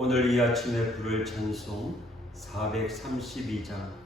오늘 이 아침에 부를 찬송 432장.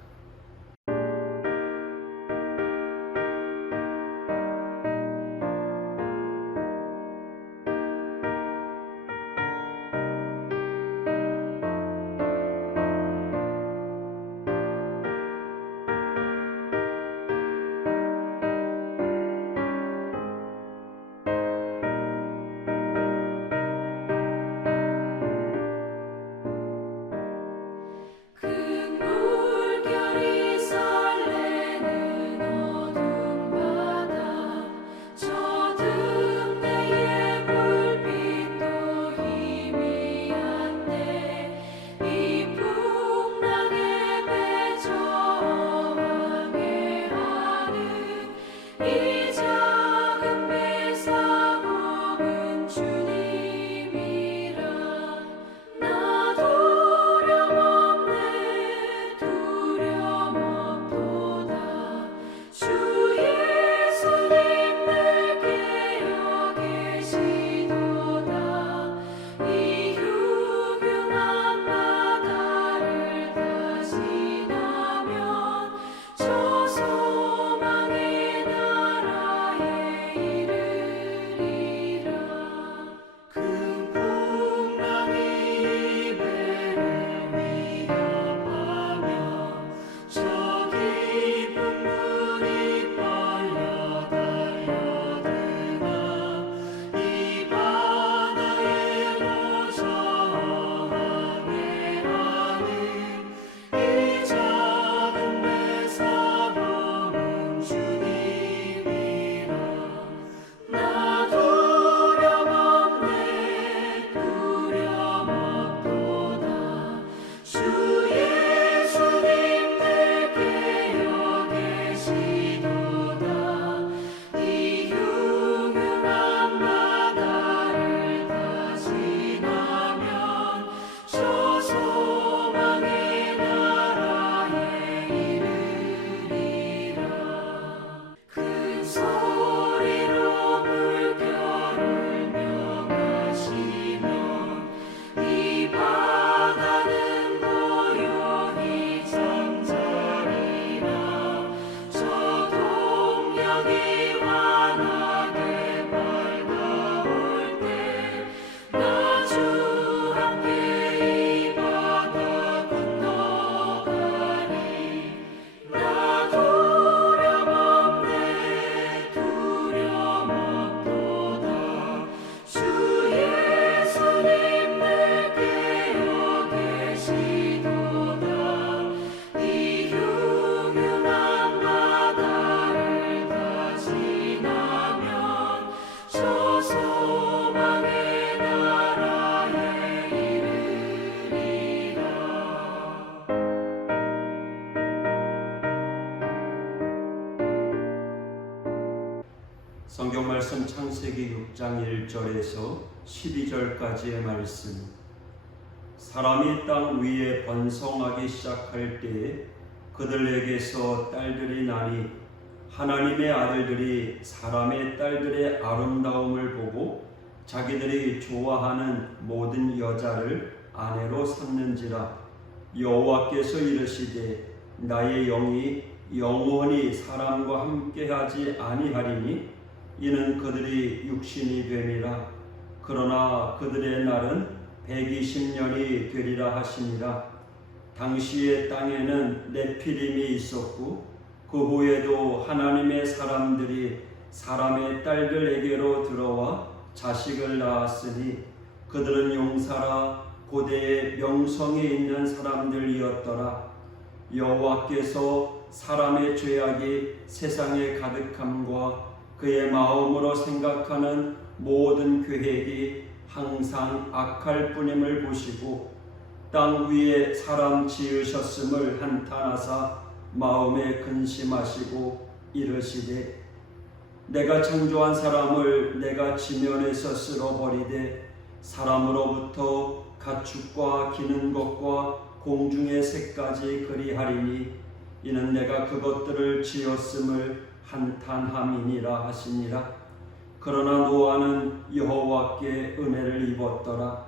성경 말씀 창세기 6장 1절에서 12절까지의 말씀. 사람이 땅 위에 번성하기 시작할 때에 그들에게서 딸들이 나니 하나님의 아들들이 사람의 딸들의 아름다움을 보고 자기들이 좋아하는 모든 여자를 아내로 삼는지라. 여호와께서 이르시되 나의 영이 영원히 사람과 함께하지 아니하리니 이는 그들이 육신이 됨이라. 그러나 그들의 날은 120년이 되리라 하시니라. 당시의 땅에는 네피림이 있었고 그 후에도 하나님의 사람들이 사람의 딸들에게로 들어와 자식을 낳았으니 그들은 용사라 고대의 명성이 있는 사람들이었더라. 여호와께서 사람의 죄악이 세상에 가득함과 그의 마음으로 생각하는 모든 계획이 항상 악할 뿐임을 보시고 땅 위에 사람 지으셨음을 한탄하사 마음에 근심하시고 이르시되 내가 창조한 사람을 내가 지면에서 쓸어버리되 사람으로부터 가축과 기는 것과 공중의 새까지 그리하리니 이는 내가 그것들을 지었음을 한탄함이니라 하시니라. 그러나 노아는 여호와께 은혜를 입었더라.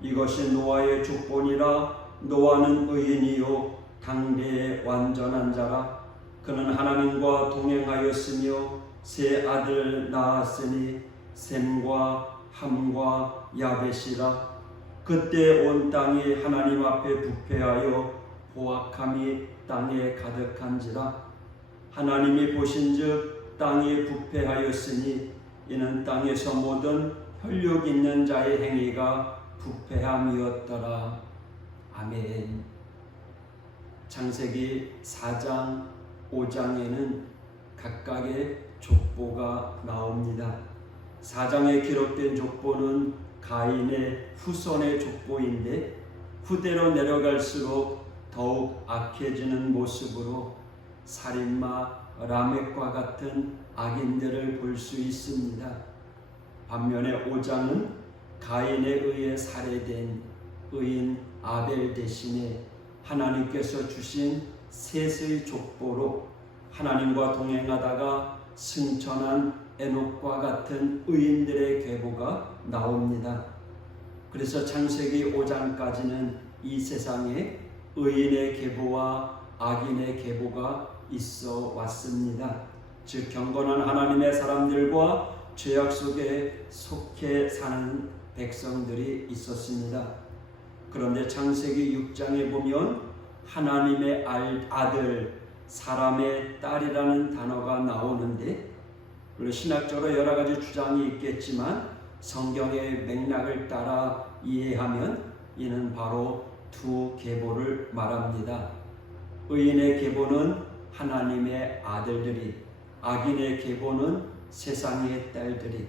이것이 노아의 족본이라. 노아는 의인이요 당대의 완전한 자라. 그는 하나님과 동행하였으며 세 아들을 낳았으니 셈과 함과 야벳이라. 그때 온 땅이 하나님 앞에 부패하여 포악함이 땅에 가득한지라. 하나님이 보신즉 땅이 부패하였으니 이는 땅에서 모든 혈육 있는 자의 행위가 부패함이었더라. 아멘. 창세기 4장 5장에는 각각의 족보가 나옵니다. 4장에 기록된 족보는 가인의 후손의 족보인데 후대로 내려갈수록 더욱 악해지는 모습으로 살인마 라멕과 같은 악인들을 볼 수 있습니다. 반면에 5장은 가인에 의해 살해된 의인 아벨 대신에 하나님께서 주신 셋의 족보로 하나님과 동행하다가 승천한 에녹과 같은 의인들의 계보가 나옵니다. 그래서 창세기 5장까지는 이 세상에 의인의 계보와 악인의 계보가 있어 왔습니다. 즉 경건한 하나님의 사람들과 죄악 속에 속해 사는 백성들이 있었습니다. 그런데 창세기 6장에 보면 하나님의 아들, 사람의 딸이라는 단어가 나오는데, 물론 신학적으로 여러 가지 주장이 있겠지만 성경의 맥락을 따라 이해하면 이는 바로 두 계보를 말합니다. 의인의 계보는 하나님의 아들들이, 악인의 계보는 세상의 딸들이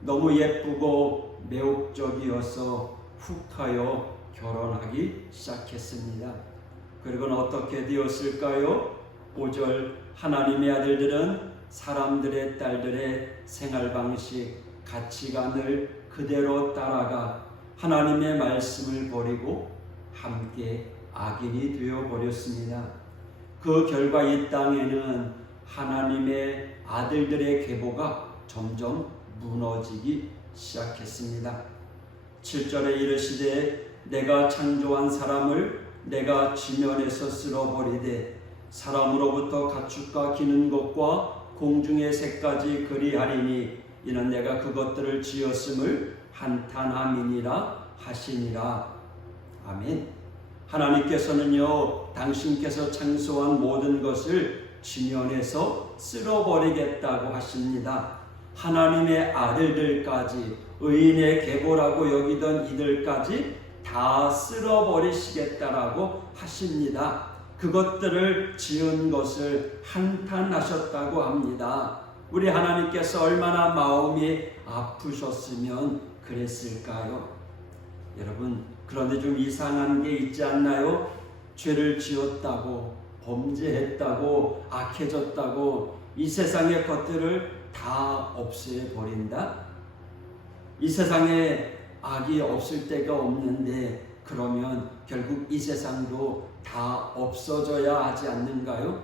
너무 예쁘고 매혹적이어서 훅하여 결혼하기 시작했습니다. 그리고는 어떻게 되었을까요? 5절 하나님의 아들들은 사람들의 딸들의 생활 방식, 가치관을 그대로 따라가 하나님의 말씀을 버리고 함께 악인이 되어버렸습니다. 그 결과 이 땅에는 하나님의 아들들의 계보가 점점 무너지기 시작했습니다. 7절에 이르시되 내가 창조한 사람을 내가 지면에서 쓸어버리되 사람으로부터 가축과 기는 것과 공중의 새까지 그리하리니 이는 내가 그것들을 지었음을 한탄함이니라 하시니라. 아멘. 하나님께서는요, 당신께서 창조한 모든 것을 지면에서 쓸어버리겠다고 하십니다. 하나님의 아들들까지, 의인의 계보라고 여기던 이들까지 다 쓸어버리시겠다라고 하십니다. 그것들을 지은 것을 한탄하셨다고 합니다. 우리 하나님께서 얼마나 마음이 아프셨으면 그랬을까요? 여러분, 그런데 좀 이상한 게 있지 않나요? 죄를 지었다고, 범죄했다고, 악해졌다고 이 세상의 것들을 다 없애버린다? 이 세상에 악이 없을 데가 없는데 그러면 결국 이 세상도 다 없어져야 하지 않는가요?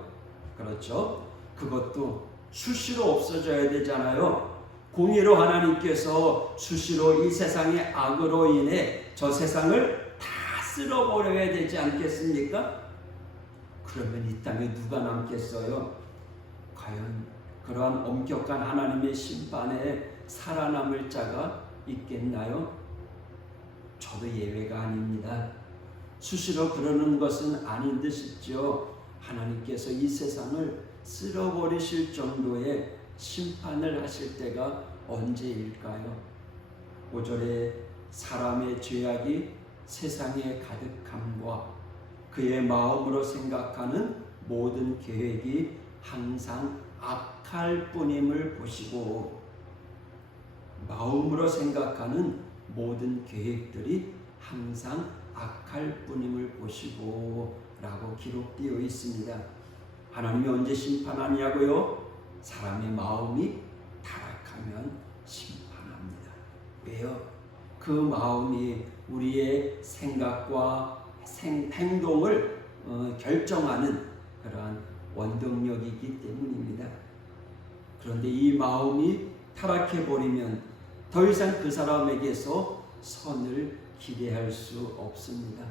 그렇죠? 그것도 수시로 없어져야 되잖아요. 공의로 하나님께서 수시로 이 세상의 악으로 인해 저 세상을 다 쓸어버려야 되지 않겠습니까? 그러면 이 땅에 누가 남겠어요? 과연 그러한 엄격한 하나님의 심판에 살아남을 자가 있겠나요? 저도 예외가 아닙니다. 수시로 그러는 것은 아닌 듯 싶죠. 하나님께서 이 세상을 쓸어버리실 정도의 심판을 하실 때가 언제일까요? 5절에 사람의 죄악이 세상에 가득함과 그의 마음으로 생각하는 모든 계획이 항상 악할 뿐임을 보시고, 마음으로 생각하는 모든 계획들이 항상 악할 뿐임을 보시고 라고 기록되어 있습니다. 하나님이 언제 심판하냐고요? 사람의 마음이 타락하면 심판합니다. 왜요? 그 마음이 우리의 생각과 행동을 결정하는 그러한 원동력이기 때문입니다. 그런데 이 마음이 타락해버리면 더 이상 그 사람에게서 선을 기대할 수 없습니다.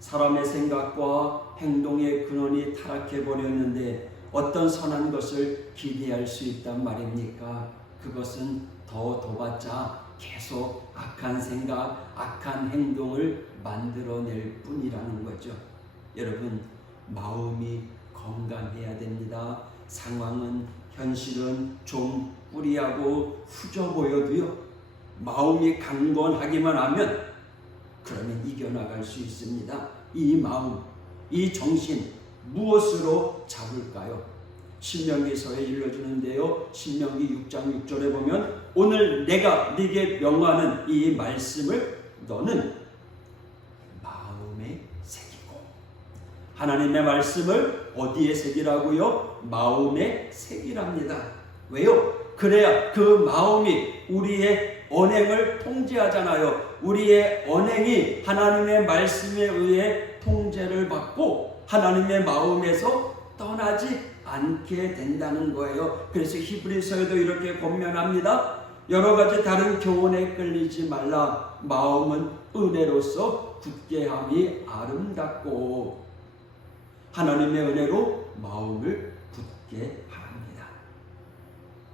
사람의 생각과 행동의 근원이 타락해 버렸는데 어떤 선한 것을 기대할 수 있단 말입니까? 그것은 더 둬봤자 계속 악한 생각, 악한 행동을 만들어낼 뿐이라는 거죠. 여러분, 마음이 건강해야 됩니다. 상황은, 현실은 좀 꾸리하고 후져 보여도요, 마음이 강건하기만 하면 그러면 이겨나갈 수 있습니다. 이 마음, 이 정신 무엇으로 잡을까요? 신명기서에 일러주는데요, 신명기 6장 6절에 보면 오늘 내가 네게 명하는 이 말씀을 너는 마음에 새기고. 하나님의 말씀을 어디에 새기라고요? 마음에 새기랍니다. 왜요? 그래야 그 마음이 우리의 언행을 통제하잖아요. 우리의 언행이 하나님의 말씀에 의해 통제를 받고 하나님의 마음에서 떠나지 않게 된다는 거예요. 그래서 히브리서에도 이렇게 권면합니다. 여러 가지 다른 교훈에 끌리지 말라. 마음은 은혜로서 굳게 함이 아름답고. 하나님의 은혜로 마음을 굳게 합니다.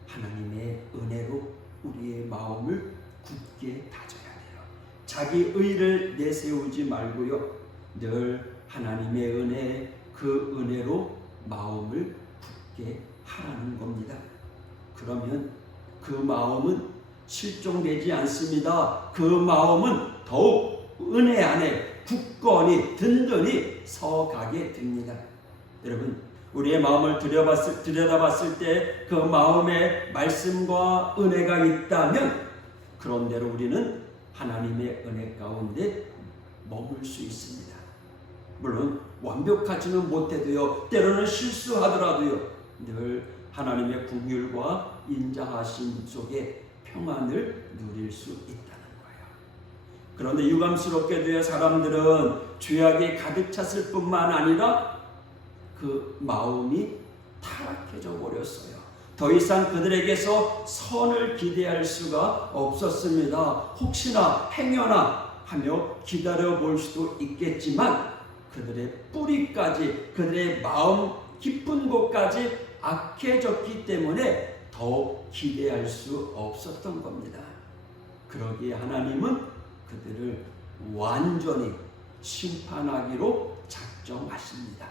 하나님의 은혜로 우리의 마음을 굳게 다져야 돼요. 자기 의를 내세우지 말고요, 늘 하나님의 은혜, 그 은혜로 마음을 굳게 하라는 겁니다. 그러면 그 마음은 실종되지 않습니다. 그 마음은 더욱 은혜 안에 굳건히 든든히 서가게 됩니다. 여러분, 우리의 마음을 들여다봤을 때 그 마음에 말씀과 은혜가 있다면 그런대로 우리는 하나님의 은혜 가운데 머물 수 있습니다. 물론 완벽하지는 못해도요, 때로는 실수하더라도요, 늘 하나님의 긍휼과 인자하심 속에 평안을 누릴 수 있다는 거예요. 그런데 유감스럽게도요, 사람들은 죄악이 가득 찼을 뿐만 아니라 그 마음이 타락해져 버렸어요. 더 이상 그들에게서 선을 기대할 수가 없었습니다. 혹시나 행여나 하며 기다려 볼 수도 있겠지만 그들의 뿌리까지, 그들의 마음 깊은 곳까지 악해졌기 때문에 더욱 기대할 수 없었던 겁니다. 그러기에 하나님은 그들을 완전히 심판하기로 작정하십니다.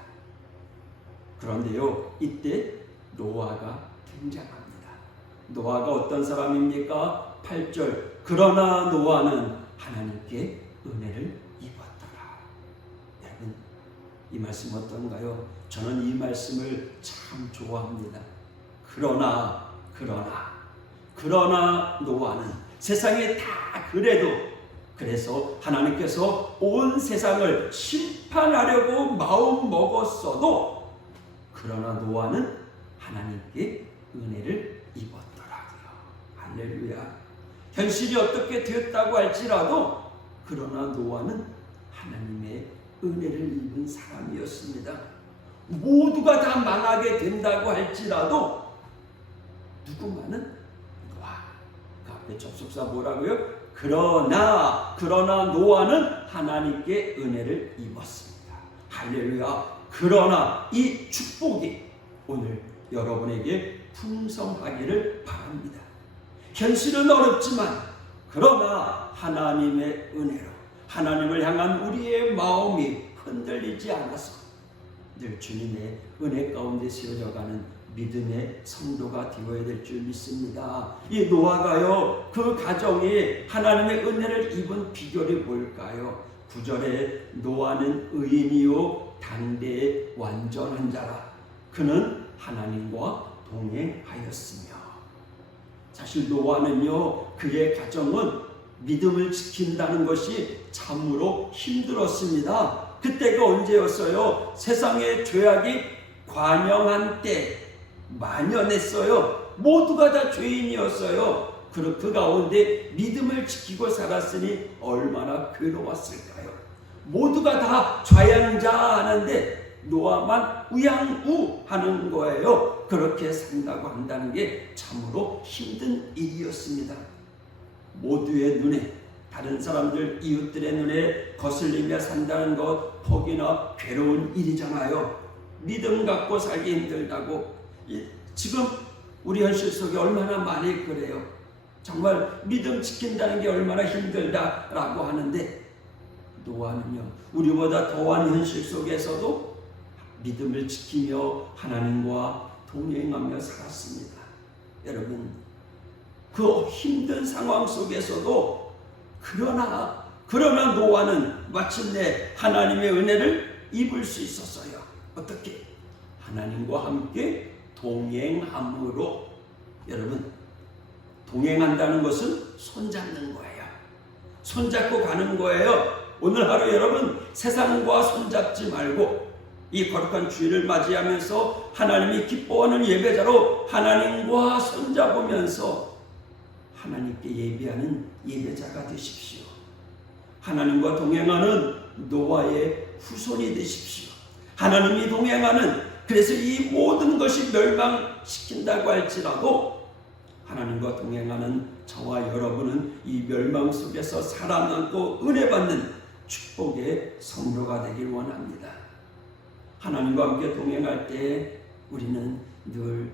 그런데요, 이때 노아가 등장합니다. 노아가 어떤 사람입니까? 8절, 그러나 노아는 하나님께 은혜를 입었더라. 여러분, 이 말씀 어떤가요? 저는 이 말씀을 참 좋아합니다. 그러나 노아는 세상에 다 그래서 하나님께서 온 세상을 심판하려고 마음 먹었어도 그러나 노아는 하나님께 은혜를 입었더라고요. 할렐루야. 현실이 어떻게 되었다고 할지라도 그러나 노아는 하나님의 은혜를 입은 사람이었습니다. 모두가 다 망하게 된다고 할지라도 누구만은 노아. 그 앞에 접속사 뭐라고요? 그러나 노아는 하나님께 은혜를 입었습니다. 할렐루야. 그러나 이 축복이 오늘 여러분에게 풍성하기를 바랍니다. 현실은 어렵지만 그러나 하나님의 은혜로 하나님을 향한 우리의 마음이 흔들리지 않아서 늘 주님의 은혜 가운데 세워져가는 믿음의 성도가 되어야 될 줄 믿습니다. 이 노아가요, 그 가정이 하나님의 은혜를 입은 비결이 뭘까요? 9절에 노아는 의인이요 당대의 완전한 자라. 그는 하나님과 동행하였으며. 사실 노아는요, 그의 가정은 믿음을 지킨다는 것이 참으로 힘들었습니다. 그때가 언제였어요? 세상의 죄악이 관영한 때 만연했어요. 모두가 다 죄인이었어요. 그 가운데 믿음을 지키고 살았으니 얼마나 괴로웠을까요? 모두가 다 좌양자 하는데 노아만 우양우 하는 거예요. 그렇게 산다고 한다는 게 참으로 힘든 일이었습니다. 모두의 눈에 다른 사람들, 이웃들의 눈에 거슬리며 산다는 것 포기나 괴로운 일이잖아요. 믿음 갖고 살기 힘들다고. 지금 우리 현실 속에 얼마나 많이 그래요. 정말 믿음 지킨다는 게 얼마나 힘들다라고 하는데, 노아는요, 우리보다 더한 현실 속에서도 믿음을 지키며 하나님과 동행하며 살았습니다. 여러분, 그 힘든 상황 속에서도 그러나 노아는 마침내 하나님의 은혜를 입을 수 있었어요. 어떻게? 하나님과 함께 동행함으로. 여러분, 동행한다는 것은 손잡는 거예요. 손잡고 가는 거예요. 오늘 하루 여러분, 세상과 손잡지 말고 이 거룩한 주일을 맞이하면서 하나님이 기뻐하는 예배자로 하나님과 손잡으면서 하나님께 예배하는 예배자가 되십시오. 하나님과 동행하는 노아의 후손이 되십시오. 하나님이 동행하는, 그래서 이 모든 것이 멸망시킨다고 할지라도 하나님과 동행하는 저와 여러분은 이 멸망 속에서 살아남고 은혜받는 축복의 성도가 되길 원합니다. 하나님과 함께 동행할 때 우리는 늘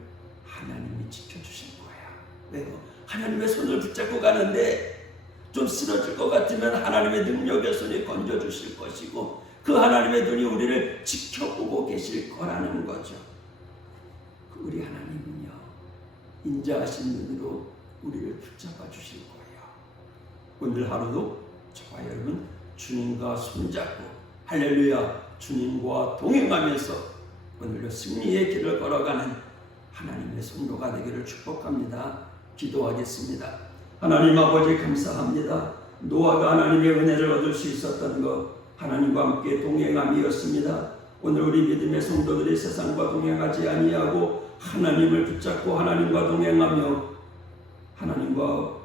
하나님이 지켜주실 거예요. 왜요? 하나님의 손을 붙잡고 가는데 좀 쓰러질 것 같으면 하나님의 능력의 손이 건져주실 것이고, 그 하나님의 눈이 우리를 지켜보고 계실 거라는 거죠. 우리 하나님은요, 인자하신 눈으로 우리를 붙잡아 주실 거예요. 오늘 하루도 저와 여러분 주님과 손잡고 할렐루야, 주님과 동행하면서 오늘도 승리의 길을 걸어가는 하나님의 성도가 되기를 축복합니다. 기도하겠습니다. 하나님 아버지, 감사합니다. 노아가 하나님의 은혜를 얻을 수 있었던 것, 하나님과 함께 동행함이었습니다. 오늘 우리 믿음의 성도들이 세상과 동행하지 아니하고 하나님을 붙잡고 하나님과 동행하며 하나님과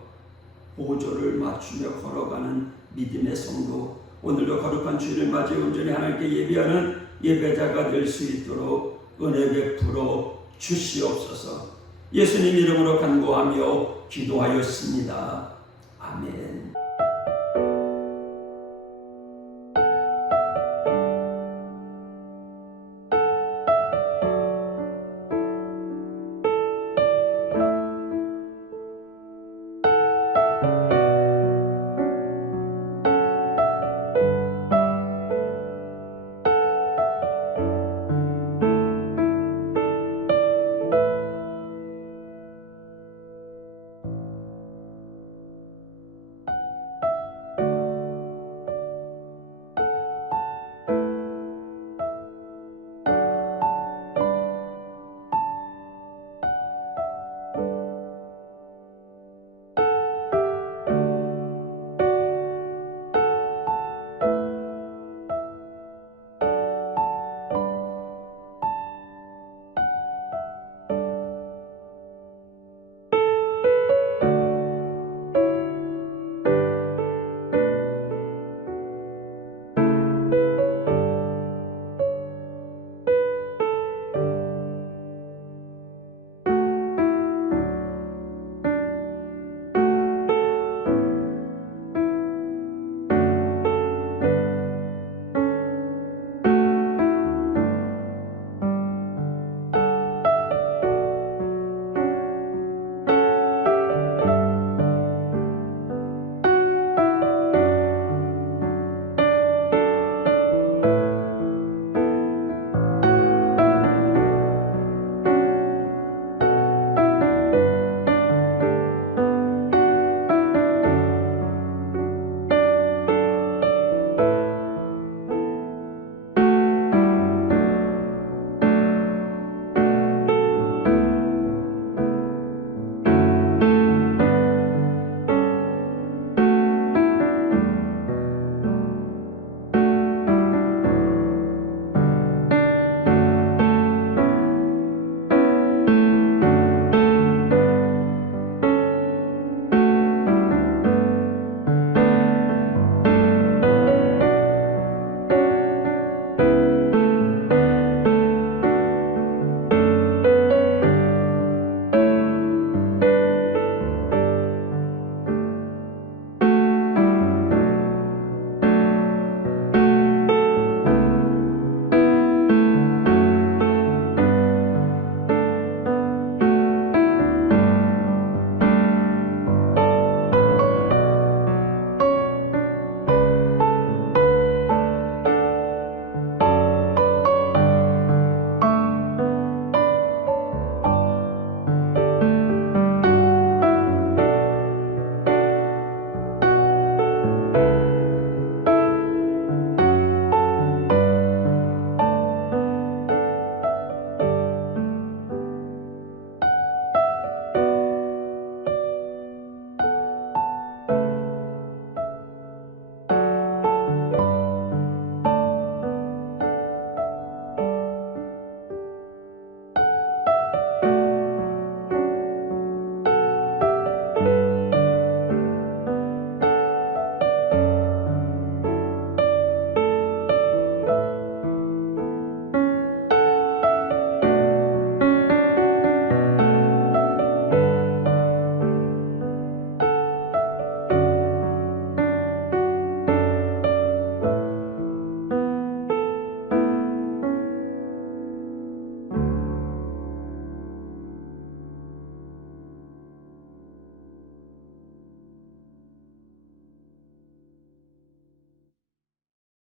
보조를 맞추며 걸어가는 믿음의 성도, 오늘도 거룩한 주일을 맞이 온전히 하나님께 예배하는 예배자가 될 수 있도록 은혜 베풀어 주시옵소서. 예수님 이름으로 간구하며 기도하였습니다. 아멘.